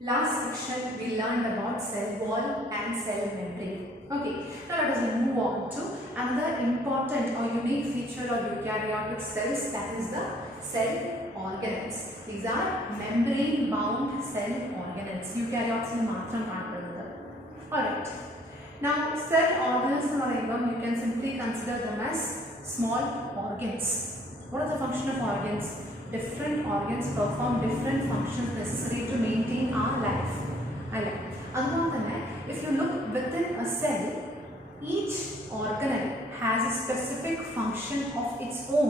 Last section we learned about cell wall and cell membrane. Okay, now let us move on to another important or unique feature of eukaryotic cells, that is the cell organelles. These are membrane bound cell organelles. Eukaryotes in matram kaanunnu. Alright. Now cell organelles in പറയുമ്പോൾ you can simply consider them as small organs. What is the function of organs? Different organs perform different functions necessary to maintain our life. If you look within a cell, each organelle has a specific function of its own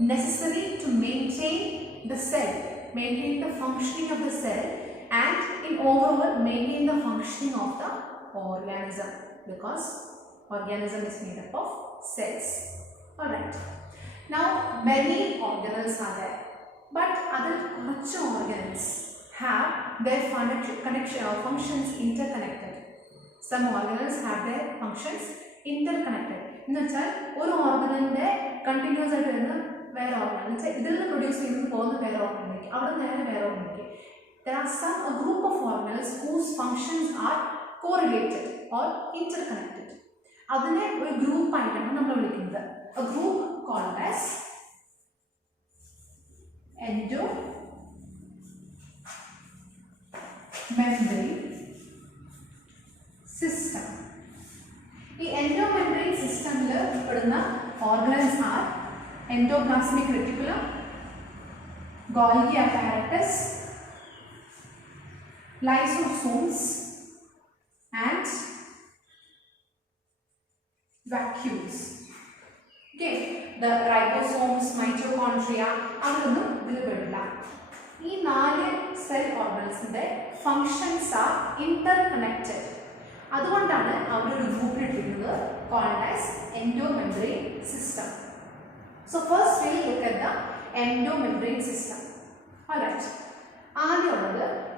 necessary to maintain the cell, maintain the functioning of the cell, and in overall maintain the functioning of the organism, because organism is made up of cells. Alright. Now many organelles are there, but other organelles have their functions interconnected. Some organelles have their functions interconnected. In the cell, one organelle continuous where organ produce where organ. There are a group of organelles whose functions are correlated or interconnected. That's a group a group called as endomembrane system. The endomembrane system organelles are endoplasmic reticulum, Golgi apparatus, lysosomes, and vacuoles. Okay, the ribosomes, mitochondria, these 4 cell organelles functions are interconnected. That's why our group called as endomembrane system. So first we will look at the endomembrane system. Alright.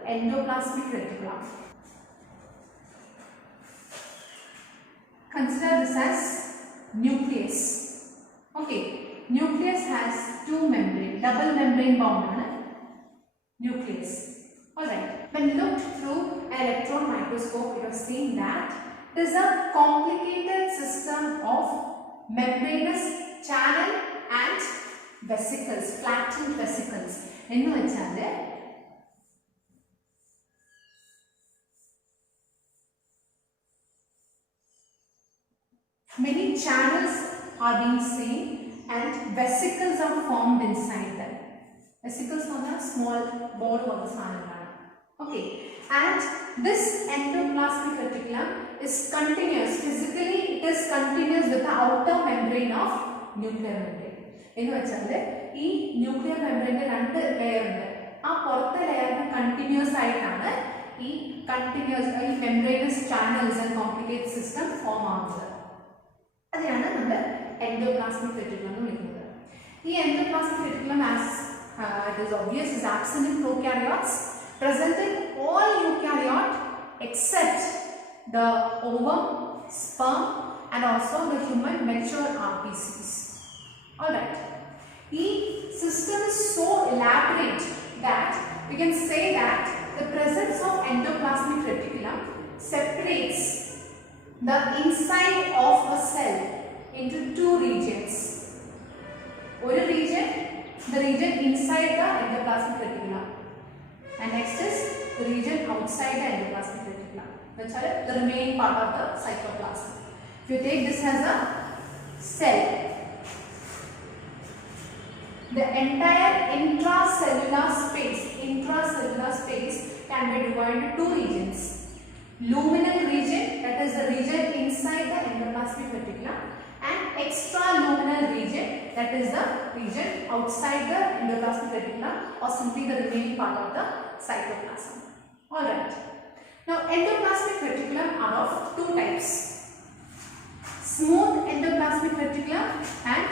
Endoplasmic reticulum. Consider this as nucleus. Okay, nucleus has 2 membrane, double membrane bound nucleus. Alright, when looked through an electron microscope, you have seen that it is a complicated system of membranous channel and vesicles, flattened vesicles. Many channels are being seen and vesicles are formed inside them. Vesicles are small ball of the sun. Okay, and this endoplasmic reticulum is continuous. Physically, it is continuous with the outer membrane of nuclear membrane. This nuclear membrane is two layer. This layer is continuous. Continuous membranous channels and complicated system form. That is the endoplasmic reticulum. This endoplasmic reticulum, as it is obvious, is absent in prokaryotes, present in all eukaryotes except the ovum, sperm, and also the human mature RBCs. Alright. This system is so elaborate that we can say that the presence of endoplasmic reticulum separates the inside of a cell into 2 regions. One region, the region inside the endoplasmic reticulum, and next is the region outside the endoplasmic reticulum. That's the remaining part of the cytoplasm. If you take this as a cell, the entire intracellular space can be divided into 2 regions. Luminal region, that is the region inside the endoplasmic reticulum, and extraluminal region, that is the region outside the endoplasmic reticulum, or simply the remaining part of the cytoplasm. Alright. Now endoplasmic reticulum are of 2 types: smooth endoplasmic reticulum and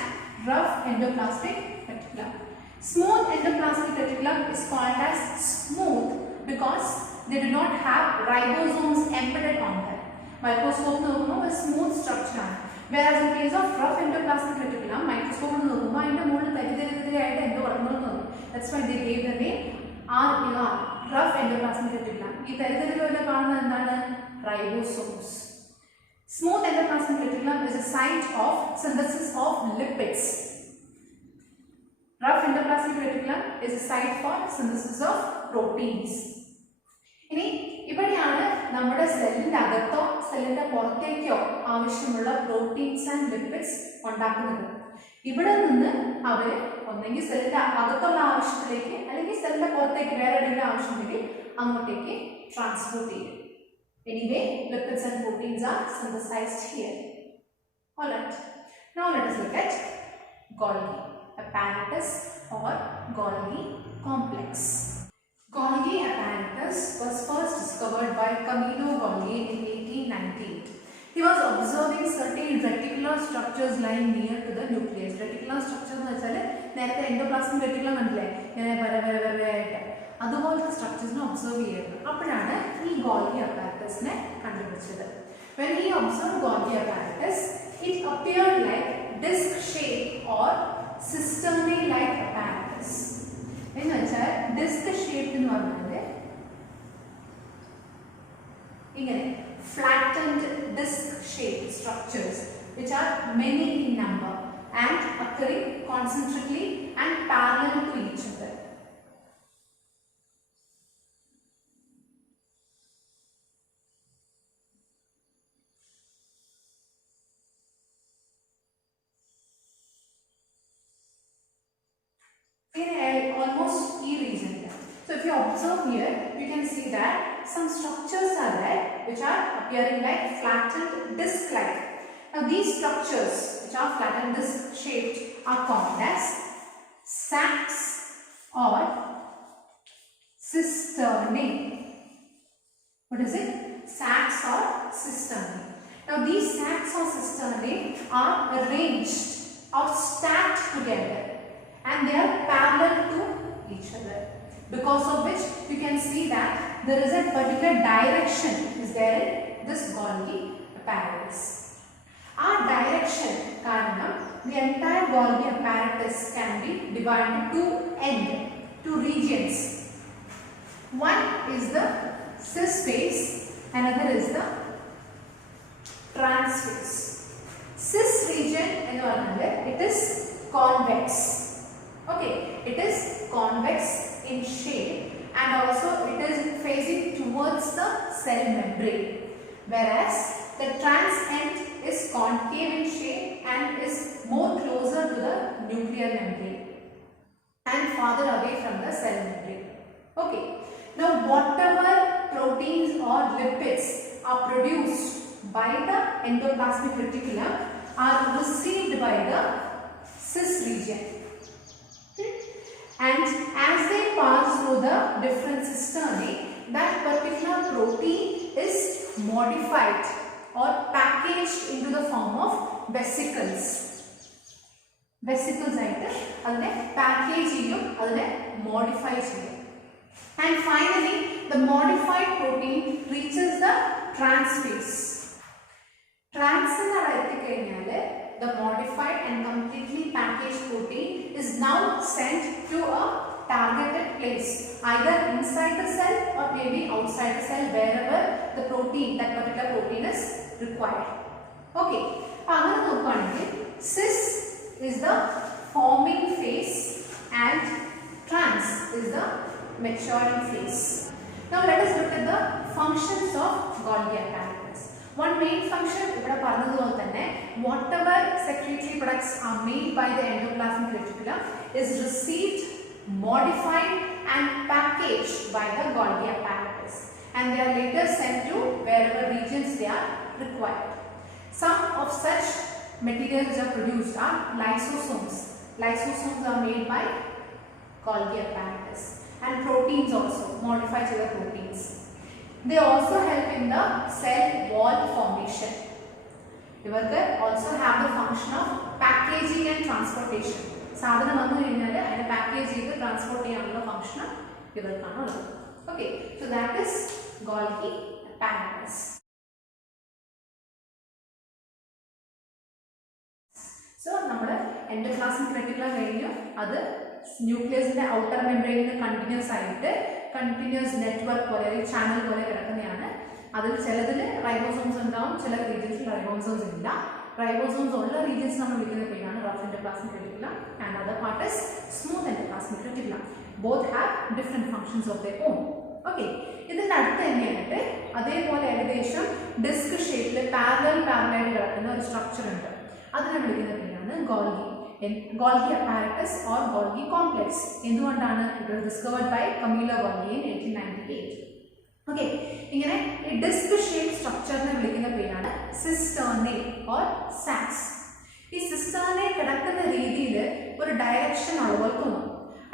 rough endoplasmic reticulum. Smooth endoplasmic reticulum is called as smooth because they do not have ribosomes embedded on them. Microscope is a smooth structure. Whereas in case of rough endoplasmic reticulum, microscope is that's why they gave the name RER, rough endoplasmic reticulum. ഈ തരത്തിലുള്ള കാണുന്നത് എന്താണ്? Ribosomes. Smooth endoplasmic reticulum is a site of synthesis of lipids. Rough endoplasmic reticulum is a site for synthesis of proteins. ഇനി ഇവിടെയാണ് നമ്മുടെ സെല്ലിന്റെ അകത്തോ സെല്ലിന്റെ പുറത്തേക്കോ ആവശ്യമുള്ള പ്രോട്ടീൻസ് ആൻഡ് ലിപ്പിഡ്സ് ഉണ്ടാക്കുന്നത്. ഇവിടെ നിന്ന് അവർ ഒന്നെങ്കിൽ സെല്ലിന്റെ അകത്തുള്ള ആവശ്യത്തിലേക്ക് അല്ലെങ്കിൽ സെല്ലിന്റെ പുറത്തേക്ക് വേറെ ഏതെങ്കിലും ആവശ്യമുണ്ടെങ്കിൽ അങ്ങോട്ടേക്ക് ട്രാൻസ്പോർട്ട് ചെയ്യും. Anyway, lipids and proteins are synthesized here. Alright. Now let us look at Golgi apparatus or Golgi complex. Golgi apparatus was first discovered by Camillo Golgi in 1898. He was observing certain reticular structures lying near to the nucleus. Reticular structure എന്ന് വെച്ചാൽ നേരത്തെ endoplasmic reticulum അല്ലേ, ഇങ്ങനെ വരവരവരയായിട്ട് അതുപോലത്തെ സ്ട്രക്ചേഴ്സിനെ observe ചെയ്യുന്നത്. അപ്പോഴാണ് ഈ Golgi അപ്പാരറ്റസിനെ കണ്ടുപിടിച്ചത്. When he observed Golgi apparatus, it appeared like disc shape or cisternae like apparatus. എന്ന് വെച്ചാൽ ഡിസ്ക് ഷേപ്പ് എന്ന് പറഞ്ഞാൽ ഇങ്ങനെ flattened disc shaped structures which are many in number and occurring concentrically and parallel to each other. In almost E region. So if you observe here, you can see that some structures are there which are appearing like flattened disc-like. Now these structures which are flattened disc-shaped are called as sacs or cisternae. What is it? Sacs or cisternae. Now these sacs or cisternae are arranged or stacked together and they are parallel to each other, because of which you can see that there is a particular direction is there in this Golgi apparatus. Our direction karanam the entire Golgi apparatus can be divided into two regions. One is the cis phase, another is the trans phase. Cis region ennu parnal it is convex. Okay, it is convex in shape and also it is facing towards the cell membrane, whereas the trans end is concave in shape and is more closer to the nuclear membrane and farther away from the cell membrane. Okay, now whatever proteins or lipids are produced by the endoplasmic reticulum are received by the cis region. And as they pass through the different cisternae, that particular protein is modified or packaged into the form of vesicles. Vesicles aayittu adine package cheyum, adine modify cheyum. And finally, the modified protein reaches the trans phase. Trans enna etti the modified and completely packaged protein is now sent to a targeted place, either inside the cell or maybe outside the cell, wherever the protein, that particular protein is required. Okay, agane nokkanengil cis is the forming phase and trans is the maturing phase. Now let us look at the functions of Golgi apparatus. One main function ഇവിടെ പറഞ്ഞതുപോലെ തന്നെ whatever secretory products are made by the endoplasmic reticulum is received, modified and packaged by the Golgi apparatus and they are later sent to wherever regions they are required. Some of such materials which are produced are lysosomes. Lysosomes are made by Golgi apparatus and proteins also, modified to the proteins. They also help in the cell wall formation. ഇവർക്ക് also have the function of packaging and transportation. സാധനം വന്നു കഴിഞ്ഞാൽ അതിനെ package ചെയ്ത് transport ചെയ്യാനുള്ള function ഇവർക്കാണ് ഉള്ളത്. Okay, so that is Golgi apparatus. So നമ്മുടെ endoplasmic reticulum കഴിഞ്ഞു, അത് ന്യൂക്ലിയസിന്റെ ഔട്ടർ മെംബ്രെയിനിന് കണ്ടിന്യൂസ് നെറ്റ്വർക്ക് പോലെ അല്ലെങ്കിൽ ചാനൽ പോലെ കിടക്കുന്നതാണ്. അതിൽ ചിലതിൽ റൈബോസോംസ് ഉണ്ടാവും, ചില റീജിയൻസിൽ റൈബോസോംസ് ഇല്ല. റൈബോസോംസ് ഉള്ള റീജിയൻസ് നമ്മൾ വിളിക്കുന്ന പേരാണ് rough endoplasmic reticulum and other part is smooth endoplasmic reticulum. Both have different functions of their own. Okay, ഇതിന്റെ അടുത്ത് തന്നെയായിട്ട് അതേപോലെ ഏകദേശം ഡിസ്ക് ഷേപ്പിൽ പാരലൽ കിടക്കുന്ന ഒരു സ്ട്രക്ചർ ഉണ്ട്. അതിനെ വിളിക്കുന്ന പേരാണ് Golgi apparatus or Golgi complex. എന്തുകൊണ്ടാണ്? It was discovered by Camillo Golgi in 1898. Okay, ഇങ്ങനെ ഈ ഡിസ്ക് ഷേപ്പ് സ്ട്രക്ചറിനെ വിളിക്കുന്ന പേരാണ് സിസ്റ്റേർനെ ഓർ സാക്സ്. ഈ സിസ്റ്റേർനെ കിടക്കുന്ന രീതിയിൽ ഒരു ഡയറക്ഷൻ അതുപോലെ തോന്നും.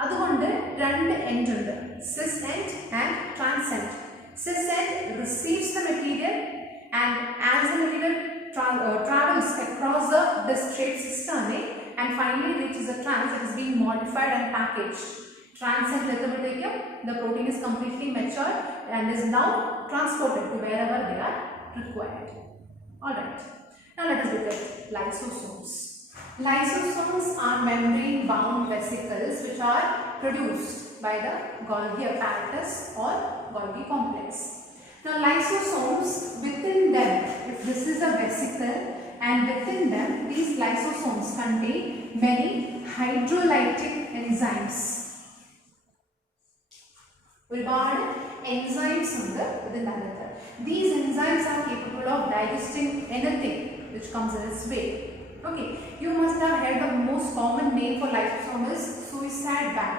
അതുകൊണ്ട് രണ്ട് എൻഡ് ഉണ്ട്, cis end and trans end. Cis end receives the material and as the material travels across the disc-shaped cisternae and finally reaches the trans, it is being modified and packaged. Trans end etumbottekkum the protein is completely matured and is now transported to wherever they are required. Alright, now let us look at lysosomes. Lysosomes are membrane bound vesicles which are produced by the Golgi apparatus or Golgi complex. Now lysosomes, within them, if this is a vesicle and within them these lysosomes contain many hydrolytic enzymes. ഒരുപാട് enzymes ഉണ്ട് ഇതിനകത്ത്. These enzymes are capable of digesting anything which comes in its way. Okay, you must have heard the most common name for lysosome is suicide bag.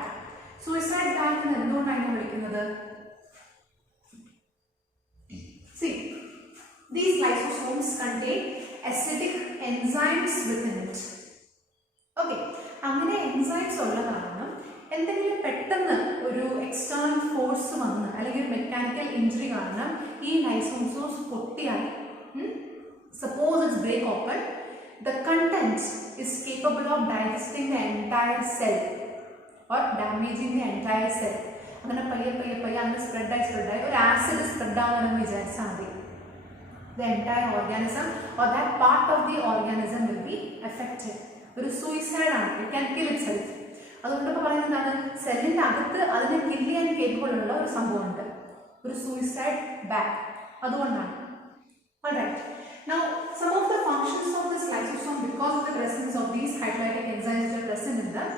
Suicide bag എന്ന് എന്തുകൊണ്ടാണ് വിളിക്കുന്നത്? See, these lysosomes contain acidic enzymes within it. Okay, അങ്ങനെ enzymes ഉള്ള കാരണം എന്തെങ്കിലും പെട്ടെന്ന് ഒരു external force വന്ന് അല്ലെങ്കിൽ മെക്കാനിക്കൽ ഇഞ്ചുറി കാരണം ഈ lysosomes പൊട്ടിയാൽ, suppose it's break open, the content is capable of digesting the entire cell or damaging the entire cell. അങ്ങനെ പയ്യെ അങ്ങനെ സ്പ്രെഡായി ഒരു ആസിഡ് സ്പ്രെഡ് ആവണമെന്ന് വിചാരിച്ചാൽ മതി. The entire organism or that part of the organism will be affected. ഒരു suicide ആണ്, it can kill itself. അതുകൊണ്ടൊക്കെ പറയുന്നതാണ് സെല്ലിന്റെ അകത്ത് അതിനെ കില്ല് ചെയ്യാൻ കേപ്പബിൾ ഉള്ള ഒരു സംഭവമുണ്ട്, ഒരു സൂയിസൈഡ് ബാഗ്. അതുകൊണ്ടാണ്. Alright, now some of the functions of this lysosome, because of the presence of these hydrolytic enzymes that are present in them,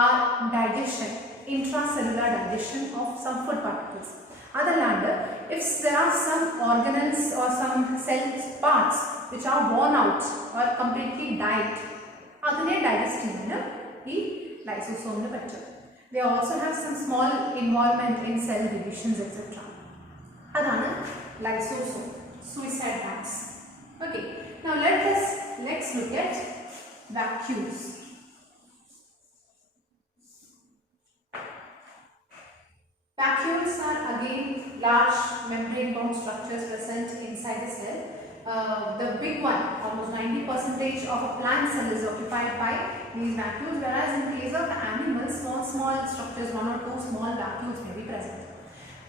are digestion, intracellular digestion of some food particles. Otherland, if there are some organelles or some cell parts which are worn out or completely died, adine digesting ee lysosome pattum. They also have some small involvement in cell divisions, etc. Adana lysosome, suicide bags. Okay, now let's look at vacuoles. Vacuoles are again large membrane-bound structures present inside the cell. The big one, almost 90% of a plant cell is occupied by these vacuoles, whereas in case of animals, small structures, one or two small vacuoles may be present.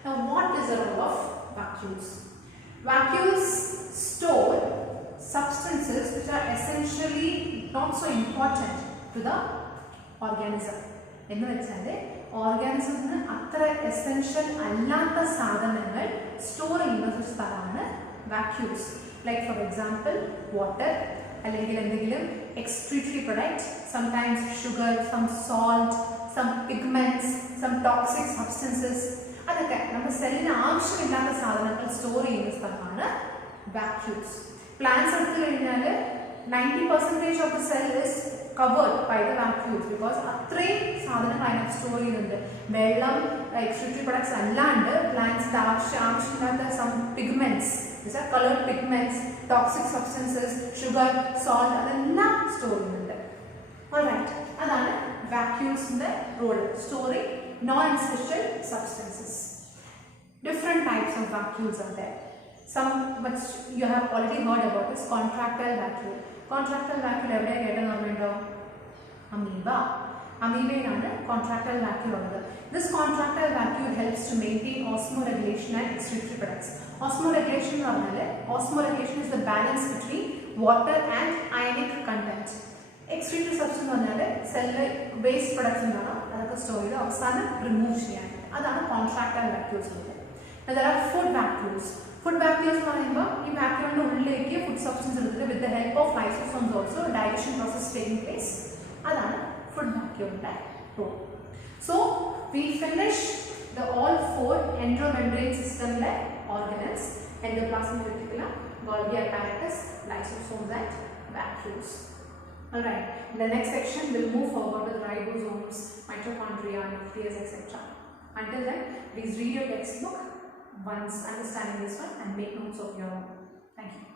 Now, what is the role of vacuoles? Vacuoles store substances which are essentially not so important to the organism. എന്ന് വെച്ചാൽ ഓർഗാനിസത്തിന് അത്ര essential അല്ലാത്ത സാധനങ്ങൾ store ചെയ്യുന്ന ഒരു സ്ഥലമാണ് vacuoles. Like for example water, അല്ലെങ്കിൽ എന്തെങ്കിലും excretory product, sometimes sugar, some salt, some pigments, some toxic substances, അതൊക്കെ നമ്മുടെ സെല്ലിന് ആവശ്യമില്ലാത്ത സാധനങ്ങൾ സ്റ്റോർ ചെയ്യുന്ന സ്ഥലമാണ് വാക്യൂൾസ്. പ്ലാന്റ്സ് എടുത്തു കഴിഞ്ഞാൽ 90% of the cell is covered by the vacuoles because അത്രയും സാധനങ്ങൾ അതിനകത്ത് സ്റ്റോർ ചെയ്യുന്നുണ്ട്. വെള്ളം, എക്സ്ക്രീറ്ററി പ്രൊഡക്ട്സ് അല്ലാണ്ട് പ്ലാന്റ്സിന്റെ ആവശ്യമില്ലാത്ത some pigments, coloured pigments, toxic substances, sugar, salt, അതെല്ലാം സ്റ്റോർ ചെയ്യുന്നുണ്ട്. ഓൾറൈറ്റ്, അതാണ് വാക്യൂൾസിന്റെ role, storing non-essential substances. Different types of vacuoles are there. Some which you have already heard about is contractile vacuole. Contractile vacuole എവിടെ കേട്ടെന്നുണ്ടോ? അമീബയിലാണ് contractile vacuole ഉള്ളത്. This contractile vacuole helps to maintain osmoregulation and excretory products. Osmoregulation എന്ന് പറഞ്ഞാൽ osmoregulation is the balance between water and ionic content. Excretory substance എന്ന് പറഞ്ഞാൽ സെല്ലിലെ waste products എന്നാണ്, അതൊക്കെ store ചെയ്ത് അവസാനം റിമൂവ് ചെയ്യാൻ. അതാണ് കോൺട്രാക്ടൈൽ വാക്യൂൾസ് ഉള്ളത്. There are food vacuoles. Food vacuoles എന്ന് പറയുമ്പോൾ ഈ വാക്യൂളിന്റെ ഉള്ളിലേക്ക് ഫുഡ് സബ്സ്റ്റൻസ് എടുത്തിട്ട് with the help of lysosomes also digestion process taking place. അതാണ് ഫുഡ് വാക്യൂളിന്റെ role. So we finish the all four endomembrane system organelles: endoplasmic reticulum, Golgi apparatus, lysosomes and vacuoles. Alright, in the next section we'll move forward with ribosomes, mitochondria, nucleus, etc. Until then, please read your textbook once understanding this one and make notes of your own. Thank you.